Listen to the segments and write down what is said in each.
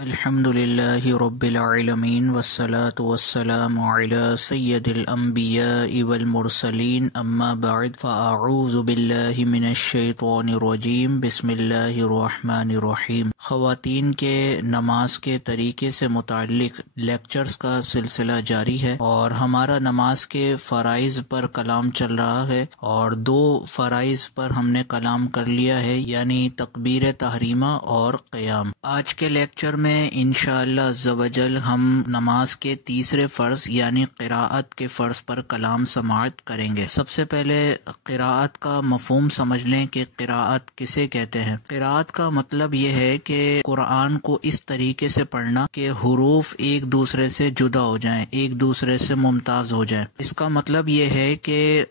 الحمد للہ رب العالمین والصلاة والسلام علی سید الانبیاء والمرسلین اما بعد فاعوذ باللہ من الشیطان الرجیم بسم اللہ الرحمن الرحیم۔ خواتین کے نماز کے طریقے سے متعلق لیکچرز کا سلسلہ جاری ہے اور ہمارا نماز کے فرائض پر کلام چل رہا ہے اور 2 فرائض پر ہم نے کلام کر لیا ہے، یعنی تکبیر تحریمہ اور قیام۔ آج کے لیکچر میں انشاءاللہ عز و جل ہم نماز کے تیسرے فرض یعنی قراءت کے فرض پر کلام سماعت کریں گے۔ سب سے پہلے قراءت کا مفہوم سمجھ لیں کہ قراءت کسے کہتے ہیں۔ قراءت کا مطلب یہ ہے کہ قرآن کو اس طریقے سے پڑھنا کہ حروف ایک دوسرے سے جدا ہو جائیں، ایک دوسرے سے ممتاز ہو جائیں۔ اس کا مطلب یہ ہے کہ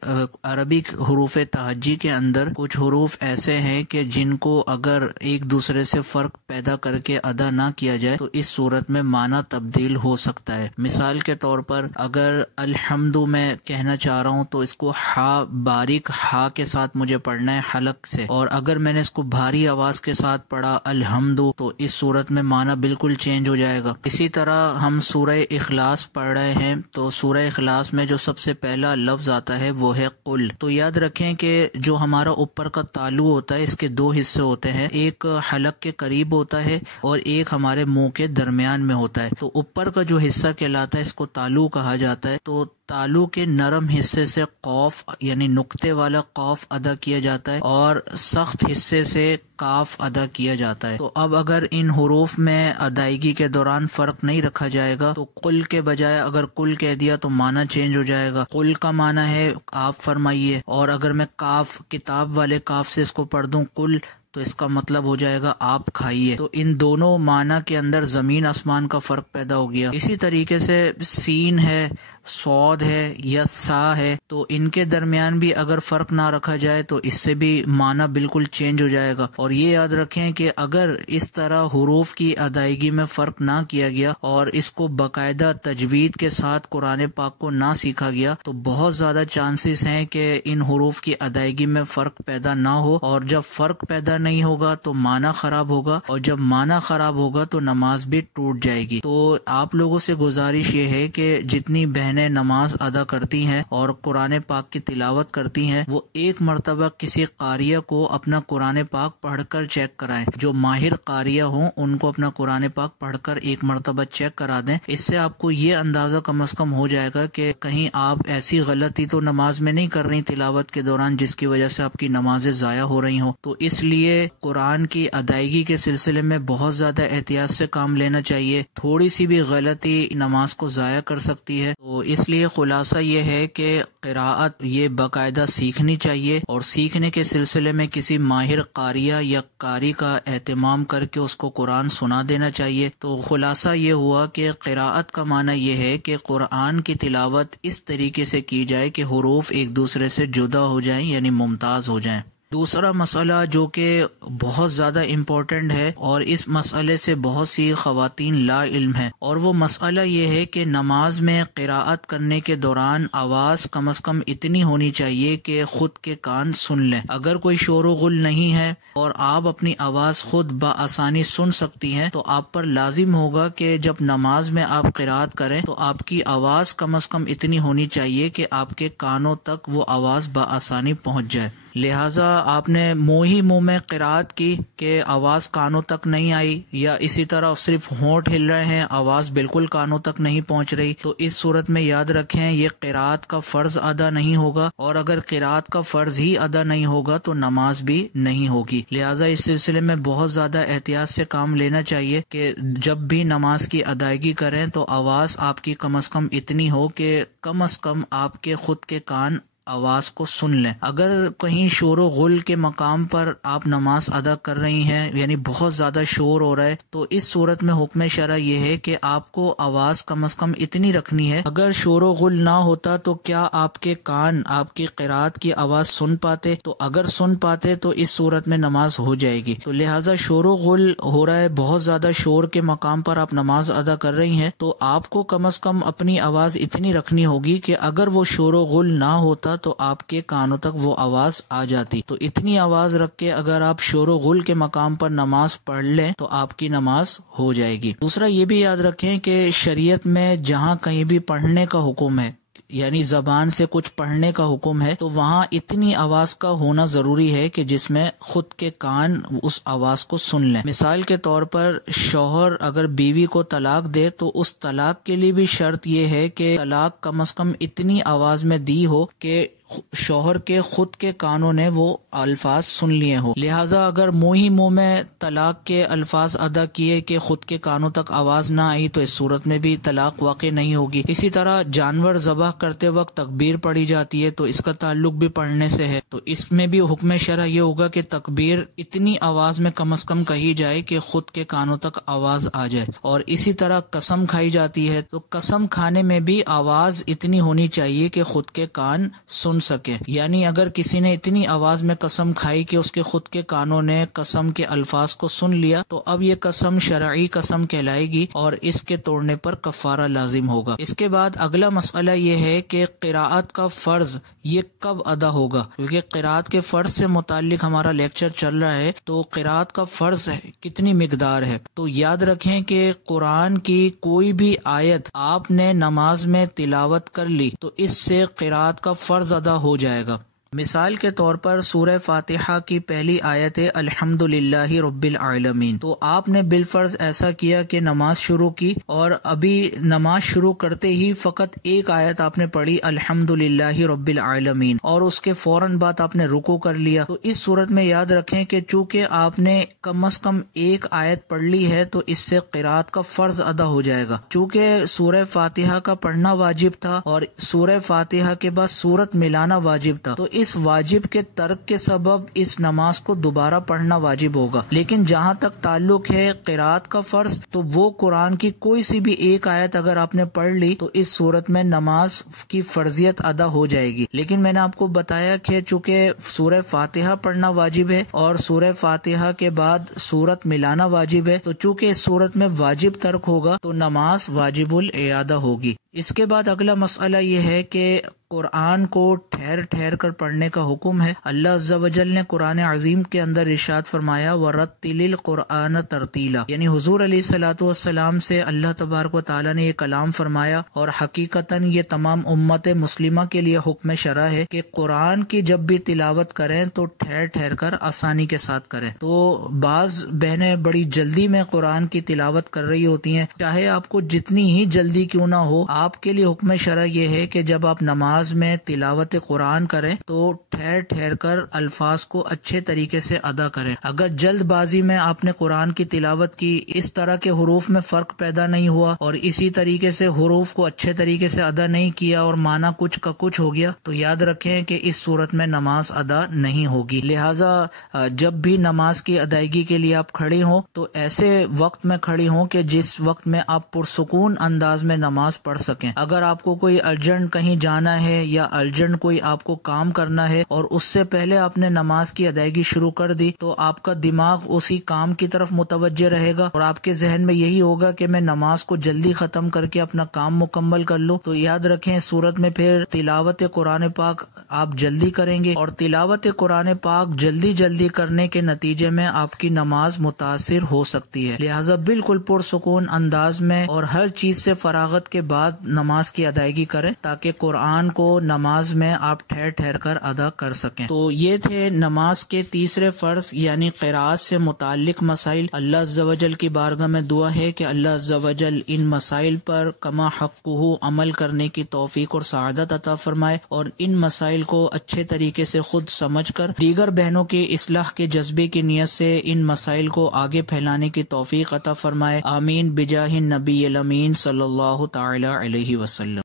عربی حروف تہجی کے اندر کچھ حروف ایسے ہیں کہ جن کو اگر ایک دوسرے سے فرق پیدا کر کے ادا نہ کیا جائے تو اس صورت میں معنی تبدیل ہو سکتا ہے۔ مثال کے طور پر اگر الحمد میں کہنا چاہ رہا ہوں تو اس کو ہا، باریک ہا کے ساتھ مجھے پڑھنا ہے حلق سے، اور اگر میں نے اس کو بھاری آواز کے ساتھ پڑھا الحمد تو اس صورت میں معنی بالکل چینج ہو جائے گا۔ اسی طرح ہم سورہ اخلاص پڑھ رہے ہیں تو سورہ اخلاص میں جو سب سے پہلا لفظ آتا ہے وہ ہے قل۔ تو یاد رکھیں کہ جو ہمارا اوپر کا تالو ہوتا ہے اس کے 2 حصے ہوتے ہیں، ایک حلق کے قریب ہوتا ہے اور ایک ہمارے منہ کے درمیان میں ہوتا ہے۔ تو اوپر کا جو حصہ کہلاتا ہے اس کو تالو کہا جاتا ہے۔ تو تالو کے نرم حصے سے قوف یعنی نقطے والا قوف ادا کیا جاتا ہے اور سخت حصے سے کاف ادا کیا جاتا ہے۔ تو اب اگر ان حروف میں ادائیگی کے دوران فرق نہیں رکھا جائے گا تو قل کے بجائے اگر کل کہہ دیا تو معنی چینج ہو جائے گا۔ قل کا معنی ہے آپ فرمائیے، اور اگر میں کاف، کتاب والے کاف سے اس کو پڑھ دوں قل تو اس کا مطلب ہو جائے گا آپ کھائیے۔ تو ان دونوں معنی کے اندر زمین آسمان کا فرق پیدا ہو گیا۔ اسی طریقے سے سین ہے، صاد ہے یا سا ہے، تو ان کے درمیان بھی اگر فرق نہ رکھا جائے تو اس سے بھی معنی بالکل چینج ہو جائے گا۔ اور یہ یاد رکھیں کہ اگر اس طرح حروف کی ادائیگی میں فرق نہ کیا گیا اور اس کو باقاعدہ تجوید کے ساتھ قرآن پاک کو نہ سیکھا گیا تو بہت زیادہ چانسز ہیں کہ ان حروف کی ادائیگی میں فرق پیدا نہ ہو، اور جب فرق پیدا نہیں ہوگا تو معنی خراب ہوگا، اور جب معنی خراب ہوگا تو نماز بھی ٹوٹ جائے گی۔ تو آپ لوگوں سے گزارش یہ ہے کہ جتنی بہنیں نماز ادا کرتی ہیں اور قرآن پاک کی تلاوت کرتی ہیں وہ ایک مرتبہ کسی قاریہ کو اپنا قرآن پاک پڑھ کر چیک کرائیں۔ جو ماہر قاریہ ہوں ان کو اپنا قرآن پاک پڑھ کر ایک مرتبہ چیک کرا دیں۔ اس سے آپ کو یہ اندازہ کم از کم ہو جائے گا کہ کہیں آپ ایسی غلطی تو نماز میں نہیں کر رہی تلاوت کے دوران جس کی وجہ سے آپ کی نمازیں ضائع ہو رہی ہوں۔ تو اس لیے قرآن کی ادائیگی کے سلسلے میں بہت زیادہ احتیاط سے کام لینا چاہیے۔ تھوڑی سی بھی غلطی نماز کو ضائع کر سکتی ہے۔ تو اس لیے خلاصہ یہ ہے کہ قراءت یہ باقاعدہ سیکھنی چاہیے، اور سیکھنے کے سلسلے میں کسی ماہر قاریہ یا قاری کا اہتمام کر کے اس کو قرآن سنا دینا چاہیے۔ تو خلاصہ یہ ہوا کہ قراءت کا معنی یہ ہے کہ قرآن کی تلاوت اس طریقے سے کی جائے کہ حروف ایک دوسرے سے جدا ہو جائیں یعنی ممتاز ہو جائیں۔ دوسرا مسئلہ جو کہ بہت زیادہ امپورٹنٹ ہے اور اس مسئلے سے بہت سی خواتین لا علم ہیں، اور وہ مسئلہ یہ ہے کہ نماز میں قراءت کرنے کے دوران آواز کم از کم اتنی ہونی چاہیے کہ خود کے کان سن لیں۔ اگر کوئی شور و غل نہیں ہے اور آپ اپنی آواز خود بآسانی سن سکتی ہیں تو آپ پر لازم ہوگا کہ جب نماز میں آپ قراءت کریں تو آپ کی آواز کم از کم اتنی ہونی چاہیے کہ آپ کے کانوں تک وہ آواز بآسانی پہنچ جائے۔ لہٰذا آپ نے منہ میں قراءت کی کہ آواز کانوں تک نہیں آئی، یا اسی طرح صرف ہونٹ ہل رہے ہیں آواز بالکل کانوں تک نہیں پہنچ رہی، تو اس صورت میں یاد رکھیں یہ قراءت کا فرض ادا نہیں ہوگا، اور اگر قراءت کا فرض ہی ادا نہیں ہوگا تو نماز بھی نہیں ہوگی۔ لہٰذا اس سلسلے میں بہت زیادہ احتیاط سے کام لینا چاہیے کہ جب بھی نماز کی ادائیگی کریں تو آواز آپ کی کم از کم اتنی ہو کہ کم از کم آپ کے خود کے کان آواز کو سن لیں۔ اگر کہیں شور و غل کے مقام پر آپ نماز ادا کر رہی ہیں یعنی بہت زیادہ شور ہو رہا ہے تو اس صورت میں حکم شرع یہ ہے کہ آپ کو آواز کم از کم اتنی رکھنی ہے۔ اگر شور و غل نہ ہوتا تو کیا آپ کے کان آپ کی قرات کی آواز سن پاتے؟ تو اگر سن پاتے تو اس صورت میں نماز ہو جائے گی۔ تو لہٰذا شور و غل ہو رہا ہے، بہت زیادہ شور کے مقام پر آپ نماز ادا کر رہی ہیں تو آپ کو کم از کم اپنی آواز اتنی رکھنی ہوگی کہ اگر وہ شور و غل نہ ہوتا تو آپ کے کانوں تک وہ آواز آ جاتی. تو اتنی آواز رکھ کے اگر آپ شور و غل کے مقام پر نماز پڑھ لیں تو آپ کی نماز ہو جائے گی. دوسرا یہ بھی یاد رکھیں کہ شریعت میں جہاں کہیں بھی پڑھنے کا حکم ہے، یعنی زبان سے کچھ پڑھنے کا حکم ہے، تو وہاں اتنی آواز کا ہونا ضروری ہے کہ جس میں خود کے کان اس آواز کو سن لیں. مثال کے طور پر شوہر اگر بیوی کو طلاق دے تو اس طلاق کے لیے بھی شرط یہ ہے کہ طلاق کم از کم اتنی آواز میں دی ہو کہ شوہر کے خود کے کانوں نے وہ الفاظ سن لیے ہو. لہٰذا اگر منہ ہی منہ میں طلاق کے الفاظ ادا کیے کہ خود کے کانوں تک آواز نہ آئی تو اس صورت میں بھی طلاق واقع نہیں ہوگی. اسی طرح جانور ذبح کرتے وقت تکبیر پڑھی جاتی ہے تو اس کا تعلق بھی پڑھنے سے ہے، تو اس میں بھی حکم شرع یہ ہوگا کہ تکبیر اتنی آواز میں کم از کم کہی جائے کہ خود کے کانوں تک آواز آ جائے. اور اسی طرح قسم کھائی جاتی ہے تو قسم کھانے میں بھی آواز اتنی ہونی چاہیے کہ خود کے کان سن سکے. یعنی اگر کسی نے اتنی آواز میں قسم کھائی کہ اس کے خود کے کانوں نے قسم کے الفاظ کو سن لیا تو اب یہ قسم شرعی قسم کہلائے گی اور اس کے توڑنے پر کفارہ لازم ہوگا. اس کے بعد اگلا مسئلہ یہ ہے کہ قراءت کا فرض یہ کب ادا ہوگا، کیونکہ قراءت کے فرض سے متعلق ہمارا لیکچر چل رہا ہے. تو قراءت کا فرض ہے کتنی مقدار ہے، تو یاد رکھیں کہ قرآن کی کوئی بھی آیت آپ نے نماز میں تلاوت کر لی تو اس سے قراءت کا فرض ادا ہو جائے گا. مثال کے طور پر سورہ فاتحہ کی پہلی آیت ہے الحمدللہ رب العالمین. تو آپ نے بالفرض ایسا کیا کہ نماز شروع کی اور ابھی نماز شروع کرتے ہی فقط ایک آیت آپ نے پڑھی الحمدللہ رب العالمین اور اس کے فوراً بعد آپ نے رکوع کر لیا. تو اس صورت میں یاد رکھیں کہ چونکہ آپ نے کم از کم ایک آیت پڑھ لی ہے تو اس سے قرات کا فرض ادا ہو جائے گا. چونکہ سورہ فاتحہ کا پڑھنا واجب تھا اور سورہ فاتحہ کے بعد سورت ملانا واجب تھا، تو اس واجب کے ترک کے سبب اس نماز کو دوبارہ پڑھنا واجب ہوگا. لیکن جہاں تک تعلق ہے قرات کا فرض، تو وہ قرآن کی کوئی سی بھی ایک آیت اگر آپ نے پڑھ لی تو اس صورت میں نماز کی فرضیت ادا ہو جائے گی. لیکن میں نے آپ کو بتایا کہ چونکہ سورہ فاتحہ پڑھنا واجب ہے اور سورہ فاتحہ کے بعد سورت ملانا واجب ہے، تو چونکہ اس صورت میں واجب ترک ہوگا تو نماز واجب الاعادہ ہوگی. اس کے بعد اگلا مسئلہ یہ ہے کہ قرآن کو ٹھہر ٹھہر کر پڑھنے کا حکم ہے. اللہ عز و جل نے قرآن عظیم کے اندر ارشاد فرمایا وَرَتِّلِ الْقُرْآنَ تَرْتِيلًا، یعنی حضور علیہ الصلوۃ والسلام سے اللہ تبارک و تعالیٰ نے یہ کلام فرمایا. اور حقیقتاً یہ تمام امت مسلمہ کے لیے حکم شرع ہے کہ قرآن کی جب بھی تلاوت کریں تو ٹھہر ٹھہر کر آسانی کے ساتھ کریں. تو بعض بہنیں بڑی جلدی میں قرآن کی تلاوت کر رہی ہوتی ہیں، چاہے آپ کو جتنی ہی جلدی کیوں نہ ہو، آپ کے لیے حکم شرع یہ ہے کہ جب آپ نماز میں تلاوت قرآن کریں تو ٹھہر ٹھہر کر الفاظ کو اچھے طریقے سے ادا کریں. اگر جلد بازی میں آپ نے قرآن کی تلاوت کی، اس طرح کے حروف میں فرق پیدا نہیں ہوا اور اسی طریقے سے حروف کو اچھے طریقے سے ادا نہیں کیا اور معنی کچھ کا کچھ ہو گیا، تو یاد رکھیں کہ اس صورت میں نماز ادا نہیں ہوگی. لہٰذا جب بھی نماز کی ادائیگی کے لیے آپ کھڑی ہوں تو ایسے وقت میں کھڑی ہوں کہ جس وقت میں آپ پرسکون انداز میں نماز پڑھ سکیں. اگر آپ کو کوئی ارجنٹ کہیں جانا ہے یا ارجنٹ کوئی آپ کو کام کرنا ہے اور اس سے پہلے آپ نے نماز کی ادائیگی شروع کر دی تو آپ کا دماغ اسی کام کی طرف متوجہ رہے گا اور آپ کے ذہن میں یہی ہوگا کہ میں نماز کو جلدی ختم کر کے اپنا کام مکمل کر لوں. تو یاد رکھیں اس صورت میں پھر تلاوت قرآن پاک آپ جلدی کریں گے اور تلاوت قرآن پاک جلدی کرنے کے نتیجے میں آپ کی نماز متاثر ہو سکتی ہے. لہٰذا بالکل پرسکون انداز میں اور ہر چیز سے فراغت کے بعد نماز کی ادائیگی کریں تاکہ قرآن کو نماز میں آپ ٹھہر ٹھہر کر ادا کر سکیں. تو یہ تھے نماز کے تیسرے فرض یعنی قرات سے متعلق مسائل. اللہ عز و جل کی بارگاہ میں دعا ہے کہ اللہ عز و جل ان مسائل پر کما حقہ عمل کرنے کی توفیق اور سعادت عطا فرمائے اور ان مسائل کو اچھے طریقے سے خود سمجھ کر دیگر بہنوں کی اصلاح کے جذبے کی نیت سے ان مسائل کو آگے پھیلانے کی توفیق عطا فرمائے. آمین بجاہ النبی الامین صلی اللہ تعالی علیہ وسلم.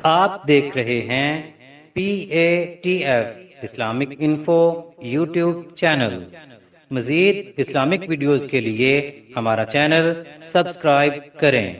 آپ دیکھ رہے ہیں PATF Islamic info YouTube channel. مزید اسلامک ویڈیوز کے لیے ہمارا چینل سبسکرائب کریں.